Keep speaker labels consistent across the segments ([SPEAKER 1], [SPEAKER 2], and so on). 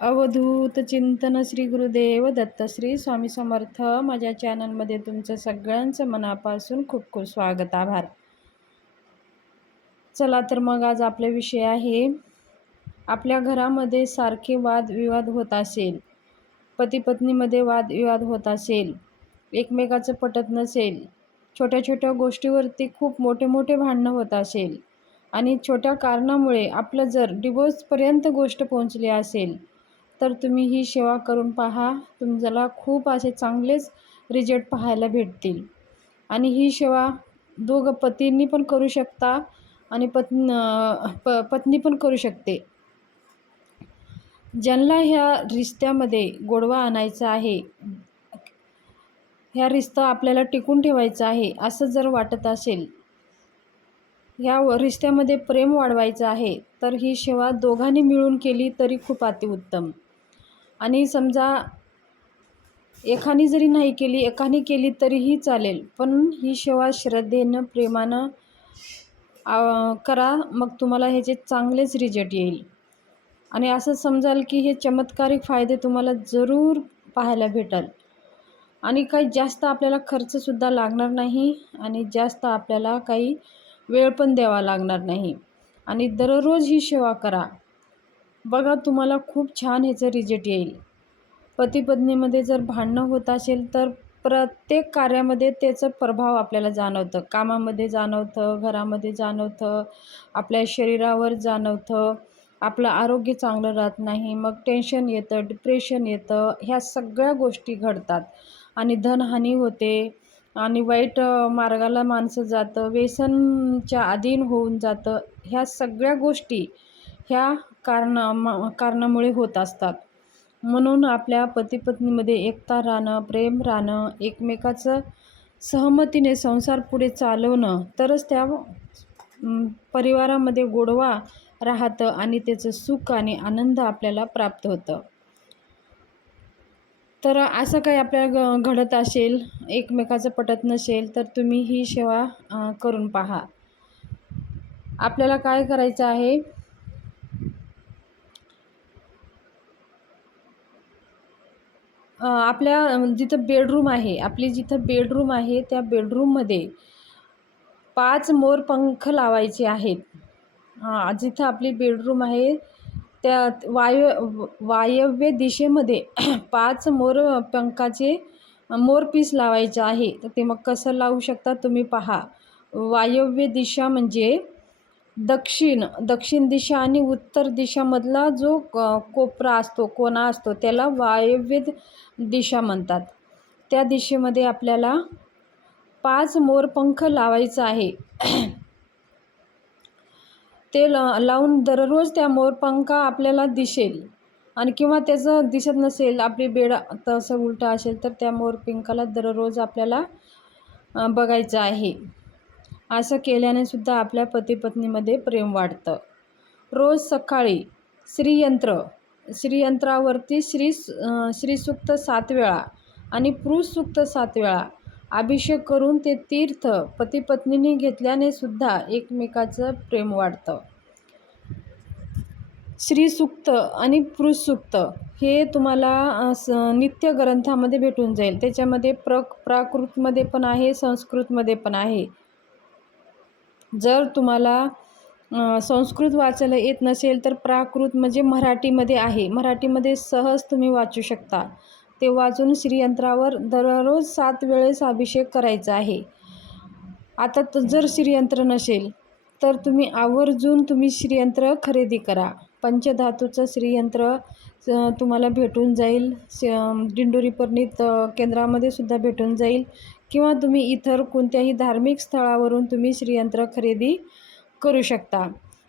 [SPEAKER 1] अवधूत चिंतन श्री गुरुदेव दत्त श्री स्वामी समर्थ. माझ्या चॅनलमध्ये तुमचं सगळ्यांचं मनापासून खूप खूप स्वागत आभार. चला तर मग आज आपला विषय आहे आपल्या घरामध्ये सारखे वादविवाद होत असेल पती पत्नीमध्ये वादविवाद होत असेल एकमेकाचं पटत नसेल छोट्या छोट्या गोष्टीवरती खूप मोठे मोठे भांडणं होत असेल आणि छोट्या कारणामुळे आपलं जर डिवोर्सपर्यंत गोष्ट पोहोचली असेल तर तुम्ही ही सेवा करून पहा. तुमच्याला खूप असे चांगलेच रिजल्ट पाहायला भेटतील. आणि ही सेवा दोघं पतींनी पण करू शकता आणि पत्न प पत्नी पण करू शकते. ज्यांना ह्या रिश्त्यामध्ये गोडवा आणायचा आहे ह्या रिश्ता आपल्याला टिकून ठेवायचा आहे असं जर वाटत असेल ह्या व रिश्त्यामध्ये प्रेम वाढवायचं आहे तर ही सेवा दोघांनी मिळून केली तरी खूप अतिउत्तम. आणि समजा एकाने जरी नाही केली एकाने केली तरीही चालेल पण ही सेवा श्रद्धेनं प्रेमानं करा मग तुम्हाला ह्याचे चांगलेच रिजल्ट येईल. आणि असं समजाल की हे चमत्कारिक फायदे तुम्हाला जरूर पाहायला भेटल. आणि काही जास्त आपल्याला खर्चसुद्धा लागणार नाही आणि जास्त आपल्याला काही वेळ पण द्यावा लागणार नाही. आणि दररोज ही सेवा करा. बघा तुम्हाला खूप छान ह्याचं रिजल्ट येईल. पती पत्नीमध्ये जर भांडणं होत असेल तर प्रत्येक कार्यामध्ये त्याचं प्रभाव आपल्याला जाणवतं. कामामध्ये जाणवतं घरामध्ये जाणवतं आपल्या शरीरावर जाणवतं. आपलं आरोग्य चांगलं राहत नाही मग टेन्शन येतं डिप्रेशन येतं. ह्या सगळ्या गोष्टी घडतात. आणि धनहानी होते आणि वाईट मार्गाला माणसं जातं व्यसनच्या अधीन होऊन जातं. ह्या सगळ्या गोष्टी ह्या कारणा कारणामुळे होत असतात. म्हणून आपल्या पतीपत्नीमध्ये एकता राहणं प्रेम राहणं एकमेकाचं सहमतीने संसार पुढे चालवणं तरच त्या परिवारामध्ये गोडवा राहतं आणि त्याचं सुख आणि आनंद आपल्याला प्राप्त होतं. तर असं काही आपल्याला घडत असेल एकमेकाचं पटत नसेल तर तुम्ही ही सेवा करून पहा. आपल्याला काय करायचं आहे? आपल्या जिथं बेडरूम आहे आपली जिथं बेडरूम आहे त्या बेडरूममध्ये पाच मोरपंख लावायचे आहेत. जिथं आपली बेडरूम आहे त्या वायु वायव्य दिशेमध्ये पाच मोर पंखाचे मोरपीस लावायचे आहे. तर ते मग कसं लावू शकता तुम्ही पहा. वायव्य दिशा म्हणजे दक्षिण दक्षिण दिशा आणि उत्तर दिशामधला जो कोपरा असतो कोना असतो त्याला वायव्य दिशा म्हणतात. त्या दिशेमध्ये आपल्याला पाच मोरपंख लावायचं आहे. ते लावून दररोज त्या मोरपंखा आपल्याला दिसेल. आणि किंवा त्याचं दिसत नसेल आपली बेड तसं उलटं असेल तर त्या मोरपंखाला दररोज आपल्याला बघायचं आहे. असं केल्याने सुद्धा आपल्या पतीपत्नीमध्ये प्रेम वाढतं. रोज सकाळी श्रीयंत्र श्रीयंत्रावरती श्री श्रीसूक्त सात वेळा आणि पुरुषसूक्त सात वेळा अभिषेक करून ते तीर्थ पतीपत्नीने घेतल्याने सुद्धा एकमेकाचं प्रेम वाढतं. श्रीसूक्त आणि पुरुषसूक्त हे तुम्हाला स नित्य ग्रंथामध्ये भेटून जाईल. त्याच्यामध्ये प्र प्राकृतमध्ये पण आहे संस्कृतमध्ये पण आहे. जर तुम्हाला संस्कृत वाचायला येत नसेल तर प्राकृत म्हणजे मराठीमध्ये आहे. मराठीमध्ये सहज तुम्ही वाचू शकता. ते वाचून श्रीयंत्रावर दररोज सात वेळेस अभिषेक करायचा आहे. आता जर श्रीयंत्र नसेल तर तुम्ही आवर्जून तुम्ही श्रीयंत्र खरेदी करा. पंचधातूचं श्रीयंत्र तुम्हाला भेटून जाईल. दिंडोरी पर्णित केंद्रामध्ये सुद्धा भेटून जाईल. किंवा तुम्ही इतर कोणत्याही धार्मिक स्थळावरून तुम्ही श्रीयंत्र खरेदी करू शकता.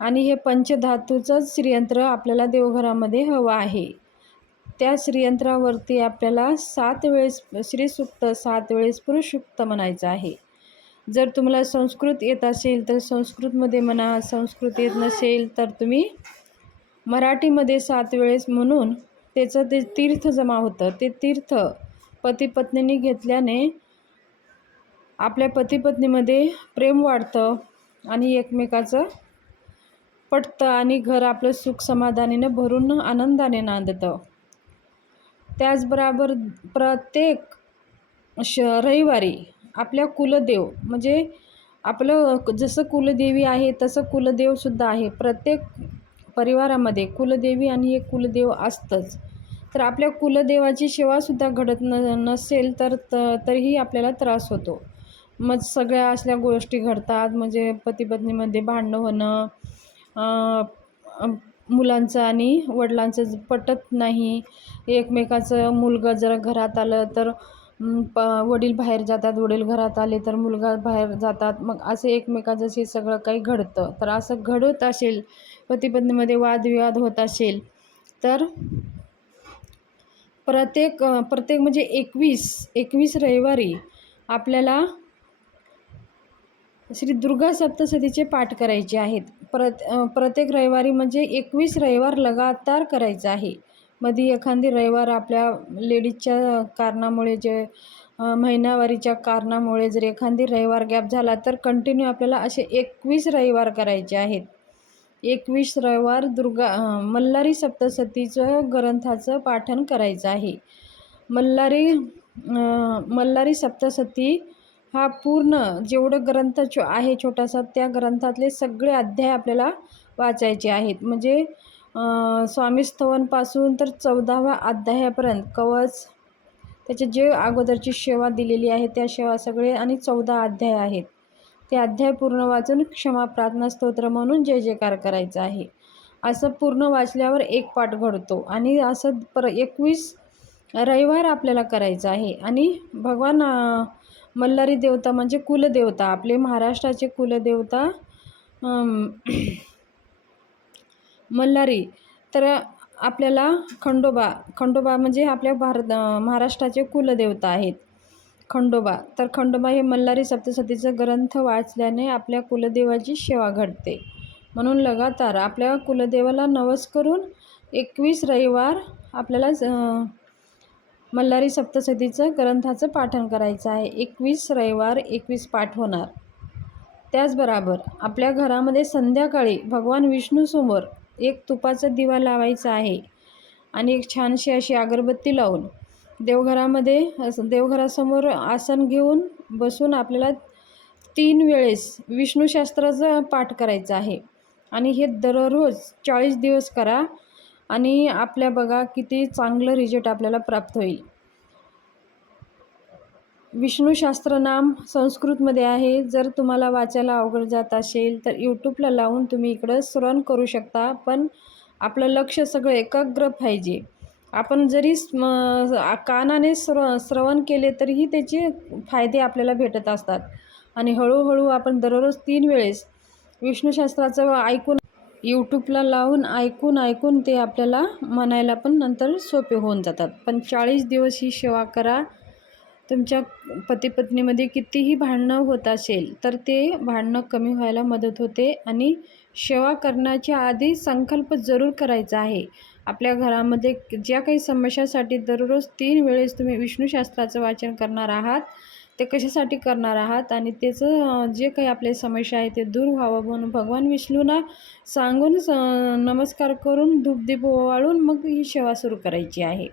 [SPEAKER 1] आणि हे पंचधातूचंच श्रीयंत्र आपल्याला देवघरामध्ये हवं आहे. त्या श्रीयंत्रावरती आपल्याला सात वेळेस श्रीसुक्त सात वेळेस पुरुषुक्त म्हणायचं आहे. जर तुम्हाला संस्कृत येत असेल तर संस्कृतमध्ये म्हणा संस्कृत येत नसेल तर तुम्ही मराठीमध्ये सात वेळेस म्हणून त्याचं ते तीर्थ जमा होतं. ते तीर्थ पतीपत्नींनी घेतल्याने आपल्या पतीपत्नीमध्ये प्रेम वाढतं आणि एकमेकाचं पटतं आणि घर आपलं सुख समाधानीनं भरून आनंदाने नांदतं. त्याचबरोबर प्रत्येक श रविवारी आपल्या कुलदेव म्हणजे आपलं जसं कुलदेवी आहे तसं कुलदेवसुद्धा आहे. प्रत्येक परिवारामध्ये कुलदेवी आणि एक कुलदेव असतंच. तर आपल्या कुलदेवाची सेवासुद्धा घडत न नसेल तर त तरीही आपल्याला त्रास होतो. मग सगळ्या असल्या गोष्टी घडतात. म्हणजे पतीपत्नीमध्ये भांडणं होणं मुलांचं आणि वडिलांचं पटत नाही. एकमेकाचं मुलगा जर घरात आलं तर प वडील बाहेर जातात वडील घरात आले तर मुलगा बाहेर जातात. मग असे एकमेकाचं हे सगळं काही घडतं. तर असं घडत असेल पतीपत्नीमध्ये वादविवाद होत असेल तर प्रत्येक प्रत्येक म्हणजे एकवीस एकवीस रविवारी आपल्याला श्री दुर्गा सप्तसतीचे पाठ करायचे आहेत. प्रत प्रत्येक रविवारी म्हणजे एकवीस रविवार लगातार करायचं आहे. मध्ये एखादी रविवार आपल्या लेडीजच्या कारणामुळे जे महिनावारीच्या कारणामुळे जर एखादी रविवार गॅप झाला तर कंटिन्यू आपल्याला असे एकवीस रविवार करायचे आहेत. एकवीस रविवार दुर्गा मल्हारी सप्तसतीचं ग्रंथाचं पाठन करायचं आहे. मल्हारी मल्हारी सप्तसती हा पूर्ण जेवढं ग्रंथ छो आहे छोटासा त्या ग्रंथातले सगळे अध्याय आपल्याला वाचायचे आहेत. म्हणजे स्वामी स्तवनपासून तर चौदाव्या अध्यायापर्यंत कवच त्याचे जे अगोदरची सेवा दिलेली आहे त्या सेवा सगळे आणि चौदा अध्याय आहेत. ते अध्याय पूर्ण वाचून क्षमा प्रार्थना स्तोत्र म्हणून जय जयकार करायचं आहे. असं पूर्ण वाचल्यावर एक पाठ घडतो आणि असं पर एकवीस रविवार आपल्याला करायचं आहे. आणि भगवान मल्हारी देवता म्हणजे कुलदेवता. आपले महाराष्ट्राचे कुलदेवता मल्हारी तर आपल्याला खंडोबा खंडोबा म्हणजे आपल्या भारत महाराष्ट्राचे कुलदेवता आहेत. खंडोबा. तर खंडोबा हे मल्हारी सप्तसतीचा ग्रंथ वाचल्याने आपल्या कुलदेवाची सेवा घडते. म्हणून लगातार आपल्या कुलदेवाला नवस करून एकवीस रविवार आपल्याला मल्हारी सप्तसतीचं ग्रंथाचं पाठन करायचं आहे. एकवीस रविवार एकवीस पाठ होणार. त्याचबरोबर आपल्या घरामध्ये संध्याकाळी भगवान विष्णूसमोर एक तुपाचा दिवा लावायचा आहे आणि एक छानशी अशी अगरबत्ती लावून देवघरामध्ये देवघरासमोर आसन घेऊन बसून आपल्याला तीन वेळेस विष्णूशास्त्राचं पाठ करायचं आहे. आणि हे दररोज चाळीस दिवस करा. आणि आपल्या बघा किती चांगलं रिजल्ट आपल्याला प्राप्त होईल. विष्णूशास्त्र नाम संस्कृतमध्ये आहे. जर तुम्हाला वाचायला अवघड जात असेल तर यूट्यूबला लावून तुम्ही इकडं श्रवण करू शकता. पण आपलं लक्ष सगळं एकाग्र पाहिजे. आपण जरी कानाने स्र श्रवण केले तरीही त्याचे फायदे आपल्याला भेटत असतात. आणि हळूहळू आपण दररोज तीन वेळेस विष्णूशास्त्राचं ऐकून यूट्यूबला लावून ऐकून ऐकून ते आपल्याला म्हणायला पण नंतर सोपे होऊन जातात. पण चाळीस दिवस ही सेवा करा. तुमच्या पतीपत्नीमध्ये कितीही भांडणं होत असेल तर ते भांडणं कमी व्हायला मदत होते आणि सेवा करण्याच्या आधी संकल्प जरूर करायचा आहे. आपल्या घरामध्ये ज्या काही समस्यासाठी दररोज तीन वेळेस तुम्ही विष्णूशास्त्राचं वाचन करणार आहात ते कशासाठी करणार आहात? आणि त्याचं जे काही आपले समस्या आहे ते दूर व्हावं म्हणून भगवान विष्णूला सांगून स नमस्कार करून धूपदीप ओवाळून मग ही सेवा सुरू करायची आहे.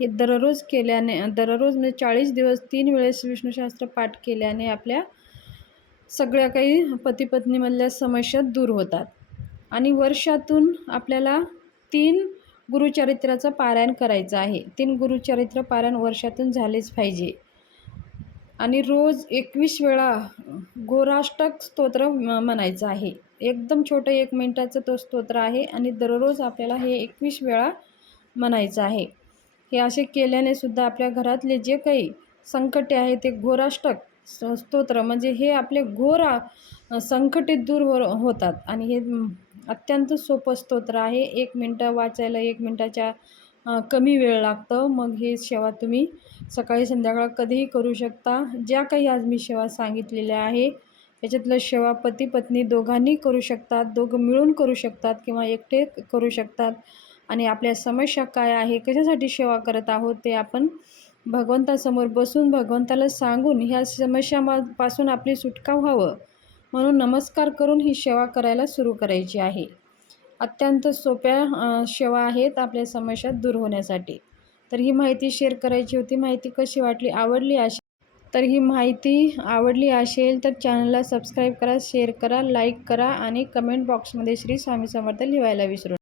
[SPEAKER 1] हे दररोज केल्याने दररोज म्हणजे चाळीस दिवस तीन वेळेस विष्णूशास्त्र पाठ केल्याने आपल्या सगळ्या काही पतीपत्नीमधल्या समस्या दूर होतात. आणि वर्षातून आपल्याला तीन गुरुचरित्राचं पारायण करायचं आहे. तीन गुरुचरित्र पारायण वर्षातून झालेच पाहिजे. आणि रोज एकवीस वेळा गोराष्टक स्तोत्र म्हणायचं आहे. एकदम छोटं एक मिनटाचं तो स्तोत्र आहे आणि दररोज आपल्याला हे एकवीस वेळा म्हणायचं आहे. हे असे केल्याने सुद्धा आपल्या घरातले जे काही संकटे आहे ते घोराष्टक स्तोत्र म्हणजे हे आपले घोर संकटे दूर हो होतात. आणि हे अत्यंत सोपं स्तोत्र आहे. एक मिनटं वाचायला एक मिनटाच्या कमी वेळ लागतं. मग हे सेवा तुम्ही सकाळी संध्याकाळ कधीही करू शकता. ज्या काही आज मी सेवा सांगितलेल्या आहे याच्यातलं सेवा पती पत्नी दोघांनी करू शकतात. दोघं मिळून करू शकतात किंवा एकटे करू शकतात. आणि आपल्या समस्या काय आहे कशासाठी सेवा करत आहोत ते आपण भगवंतासमोर बसून भगवंताला सांगून ह्या समस्यापासून आपली सुटका व्हावं म्हणून नमस्कार करून ही सेवा करायला सुरू करायची आहे. अत्यंत सोप्या सेवा आहेत आपल्या समस्या दूर होण्यासाठी. तर ही माहिती शेअर करायची होती. माहिती कशी वाटली आवडली अशी? तर ही माहिती आवडली असेल तर चॅनलला सबस्क्राईब करा शेअर करा लाईक करा आणि कमेंट बॉक्समध्ये श्री स्वामी समर्थ लिहायला विसरू